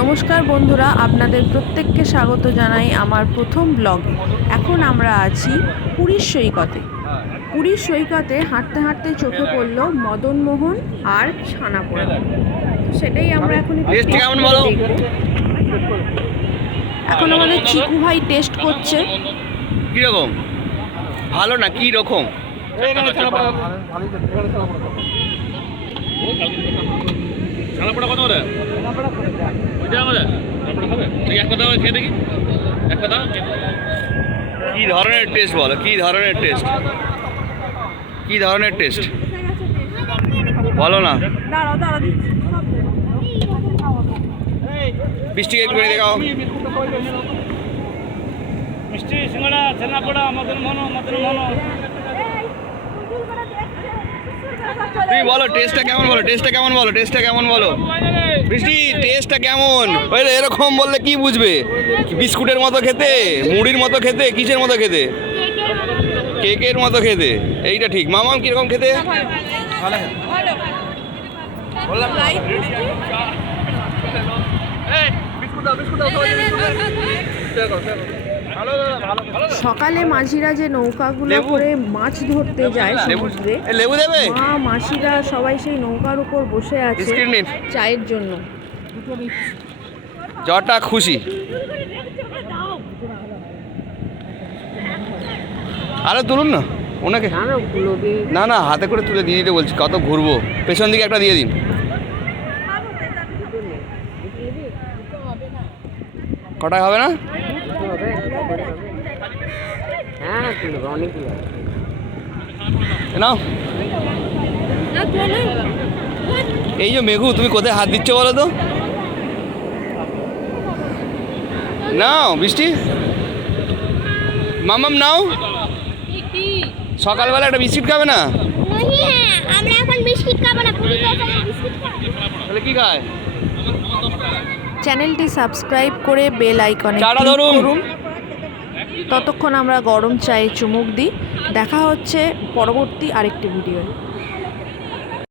নমস্কার বন্ধুরা, আপনাদের প্রত্যেককে স্বাগত জানাই আমার প্রথম ব্লগে। এখন আমরা আছি পুরীর সৈকতে। পুরীর সৈকতে হাঁটতে হাঁটতে চোখে পড়লো মদনমোহন আর ছানাপোড়া। সেটাই আমরা এখন দেখব। এখন আমাদের চিকু ভাই টেস্ট করছে। কিরকম ভালো না কি রকম? ছানাপোড়া কত করে? ওইটা আমাদের ছানাপোড়া খাবে? একটা দাও খেয়ে দেখি, একটা দাও। কি ধরনের টেস্ট বলো, কি ধরনের টেস্ট, কি ধরনের টেস্ট বলো না। বৃষ্টি একটু করে দেখাও। মিষ্টি সিঙ্গাড়া ছানাপোড়া মদনমোহন। তুমি বলো টেস্টটা কেমন, বলো টেস্টটা কেমন, বলো টেস্টটা কেমন বলো। বৃষ্টি টেস্টটা কেমন? ওই এরকম বললে কি বুঝবে? বিস্কুটের মতো খেতে, মুড়ির মতো খেতে, কিসের মতো খেতে? কেকের মতো খেতে, এইটা ঠিক। মামাম কিরকম খেতে? সকালে মাঝিরা যে নৌকাগুলো করে মাছ ধরতে যায় সমুদ্রে, লেবু দেবে? মা মাসিরা সবাই সেই নৌকার উপর বসে আছে চায়ের জন্য। জটা খুশি। আরে তুলুন না ওনাকে। না না, হাতে করে তুলে দিয়ে দিতে বলছি। কত ঘুরবো, পেছন দিকে একটা দিয়ে দিন। কটায় হবে না? নাও। এই যে মেঘু, তুমি কোথায় হাত দিচ্ছ বলো তো? নাও বৃষ্টি, মামাম নাও। সকালবেলা একটা বিস্কিট খাবে না? আমরা এখন বিস্কিট খাবো না, তাহলে কি খায়? চ্যানেলটি সাবস্ক্রাইব করে বেল আইকনে ক্লিক করুন। ততক্ষণ আমরা গরম চায়ে চুমুক দিই। দেখা হচ্ছে পরবর্তী আরেকটি ভিডিও।